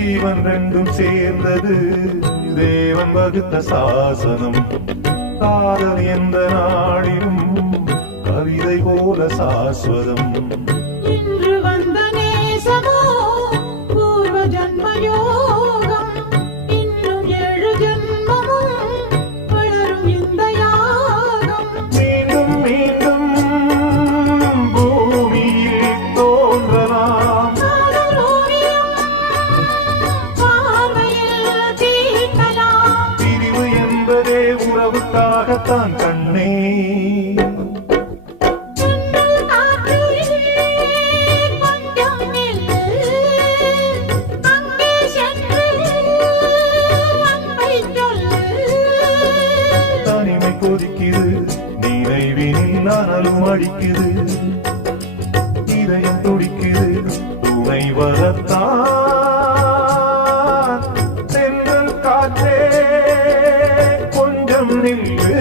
ஜீவன் ரெண்டும் சேர்ந்தது தேவன் வகுத்த சாசனம். காதல் எந்த நாடிலும் கவிதை போல சாஸ்வதம். இன்று வந்த நேசமோ பூர்வ ஜன்மயோகம். இன்னும் 7 ஜன்மமும் வளரும் இந்த யாகம். மீண்டும் மீண்டும் பூமியில் தோன்றலாம். காதல் ஓவியம் பார்வையில் தீட்டலாம். பிரிவு என்பதே உறவுக்காகத்தான் கண்ணே. தனிமை கொதிக்குது, நினைவினில் நானும் அடிக்குது. இதயம் துடிக்குது, துணை வரத்தான். சென்றல் காற்றே கொஞ்சம் நில்லு.